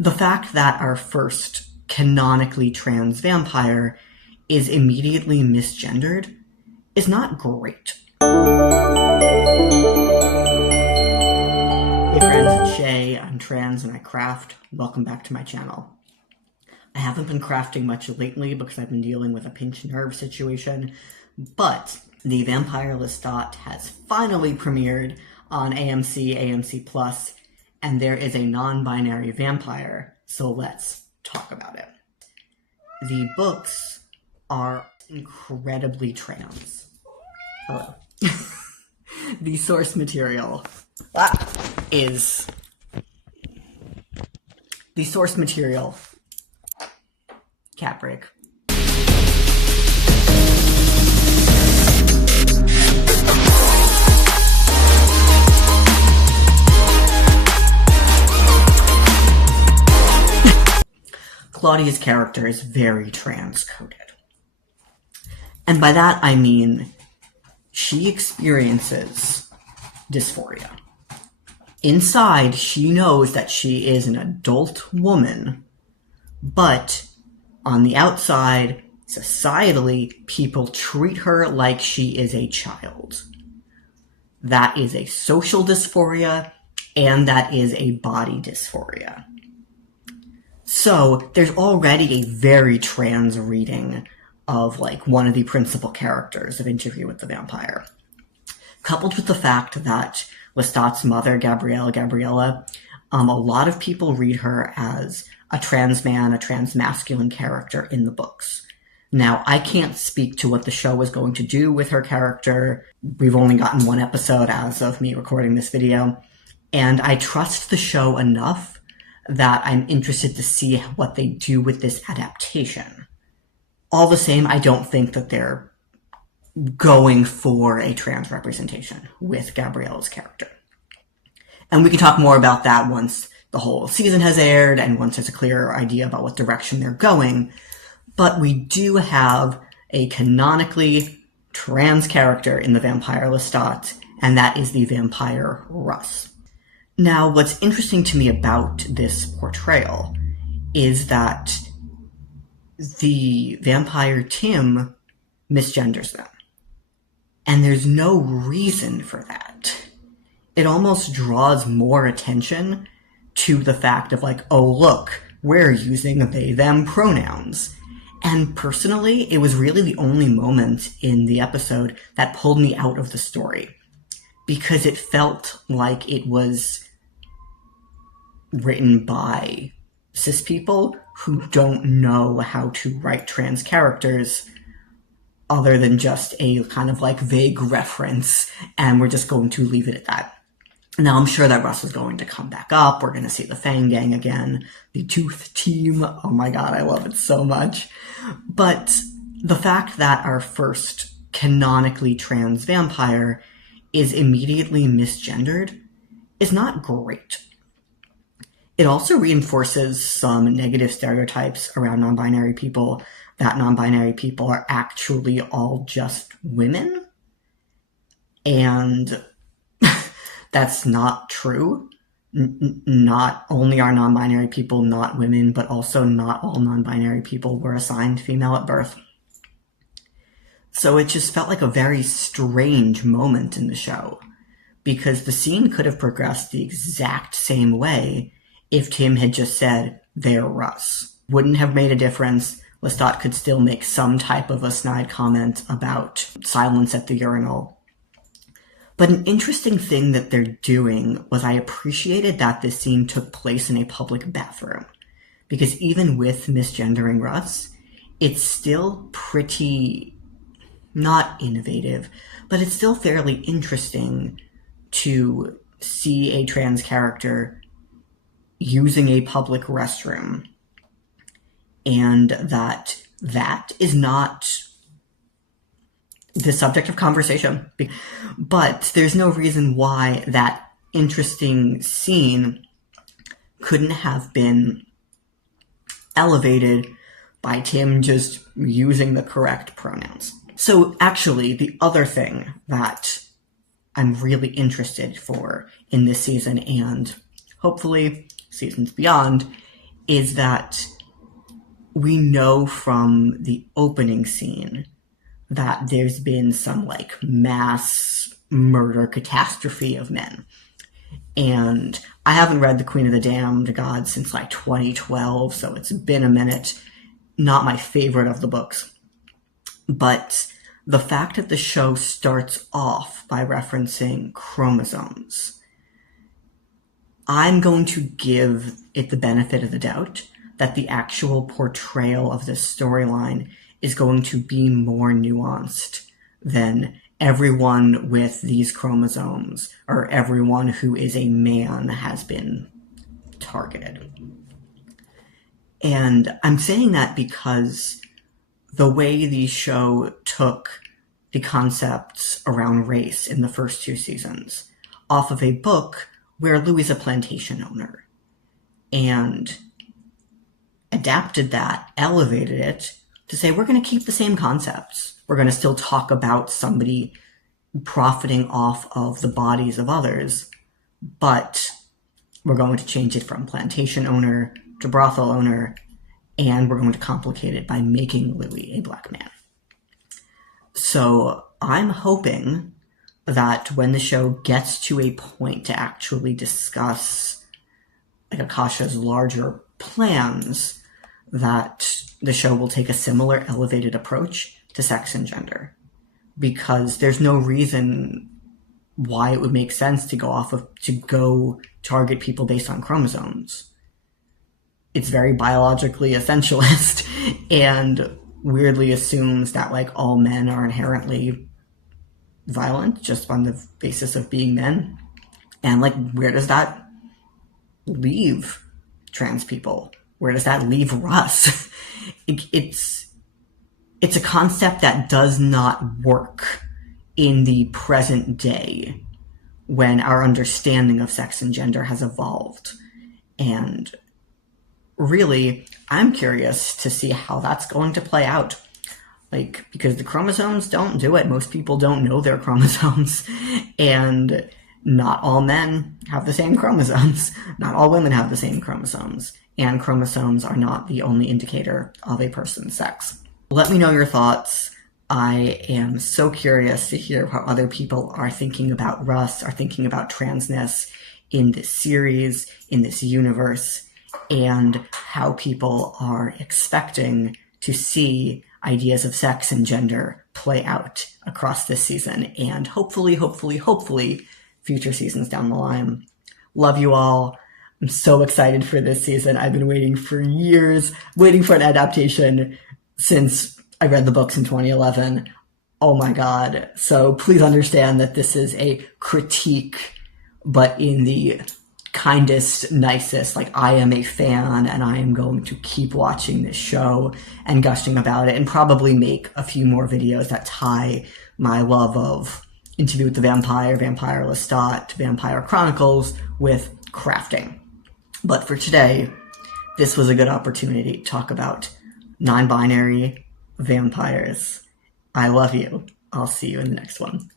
The fact that our first canonically trans vampire is immediately misgendered is not great. Hey friends, it's Shay. I'm trans and I craft. Welcome back to my channel. I haven't been crafting much lately because I've been dealing with a pinched nerve situation, but the Vampire Lestat has finally premiered on AMC+, and there is a non-binary vampire, so let's talk about it. The books are incredibly trans. Hello. The source material is... The source material... Cat break. Claudia's character is very trans-coded. And by that I mean she experiences dysphoria. Inside, she knows that she is an adult woman, but on the outside, societally, people treat her like she is a child. That is a social dysphoria, and that is a body dysphoria. So, there's already a very trans reading of, like, one of the principal characters of Interview with the Vampire. Coupled with the fact that Lestat's mother, Gabriella, a lot of people read her as a trans man, a trans masculine character in the books. Now, I can't speak to what the show is going to do with her character. We've only gotten one episode as of me recording this video, and I trust the show enough that I'm interested to see what they do with this adaptation. All the same, I don't think that they're going for a trans representation with Gabrielle's character. And we can talk more about that once the whole season has aired and once there's a clearer idea about what direction they're going. But we do have a canonically trans character in the Vampire Lestat, and that is the vampire Russ. Now, what's interesting to me about this portrayal is that the vampire Tim misgenders them. And there's no reason for that. It almost draws more attention to the fact of like, oh look, we're using they, them pronouns. And personally, it was really the only moment in the episode that pulled me out of the story. Because it felt like it was written by cis people who don't know how to write trans characters other than just a kind of like vague reference, and we're just going to leave it at that. Now, I'm sure that Russ is going to come back up. We're going to see the Fang Gang again. The Tooth Team. Oh my god, I love it so much. But the fact that our first canonically trans vampire is immediately misgendered is not great. It also reinforces some negative stereotypes around non-binary people, that non-binary people are actually all just women. And that's not true. Not only are non-binary people not women, but also not all non-binary people were assigned female at birth. So it just felt like a very strange moment in the show, because the scene could have progressed the exact same way if Tim had just said, they're Russ. Wouldn't have made a difference. Lestat could still make some type of a snide comment about silence at the urinal. But an interesting thing that they're doing was I appreciated that this scene took place in a public bathroom. Because even with misgendering Russ, it's still pretty, not innovative, but it's still fairly interesting to see a trans character using a public restroom. And that is not the subject of conversation. But there's no reason why that interesting scene couldn't have been elevated by Tim just using the correct pronouns. So actually, the other thing that I'm really interested for in this season, and hopefully seasons beyond, is that we know from the opening scene that there's been some like mass murder catastrophe of men. And I haven't read The Queen of the Damned Gods since like 2012, so it's been a minute. Not my favorite of the books. But the fact that the show starts off by referencing chromosomes, I'm going to give it the benefit of the doubt that the actual portrayal of this storyline is going to be more nuanced than everyone with these chromosomes or everyone who is a man has been targeted. And I'm saying that because the way the show took the concepts around race in the first 2 seasons off of a book where Louis is a plantation owner, and adapted that, elevated it to say, we're going to keep the same concepts. We're going to still talk about somebody profiting off of the bodies of others, but we're going to change it from plantation owner to brothel owner, and we're going to complicate it by making Louis a black man. So I'm hoping that when the show gets to a point to actually discuss like Akasha's larger plans, that the show will take a similar elevated approach to sex and gender. Because there's no reason why it would make sense to go target people based on chromosomes. It's very biologically essentialist and weirdly assumes that like all men are inherently violent just on the basis of being men. And like, where does that leave trans people? Where does that leave Russ? It's a concept that does not work in the present day when our understanding of sex and gender has evolved. And really, I'm curious to see how that's going to play out. Like, because the chromosomes don't do it. Most people don't know their chromosomes. And not all men have the same chromosomes. Not all women have the same chromosomes. And chromosomes are not the only indicator of a person's sex. Let me know your thoughts. I am so curious to hear how other people are thinking about Russ, are thinking about transness in this series, in this universe, and how people are expecting to see ideas of sex and gender play out across this season and hopefully future seasons down the line. Love you all. I'm so excited for this season. I've been waiting for years, waiting for an adaptation since I read the books in 2011. Oh my God. So please understand that this is a critique, but in the kindest, nicest, like I am a fan and I am going to keep watching this show and gushing about it and probably make a few more videos that tie my love of Interview with the Vampire, Vampire Lestat, Vampire Chronicles with crafting. But for today, this was a good opportunity to talk about non-binary vampires. I love you. I'll see you in the next one.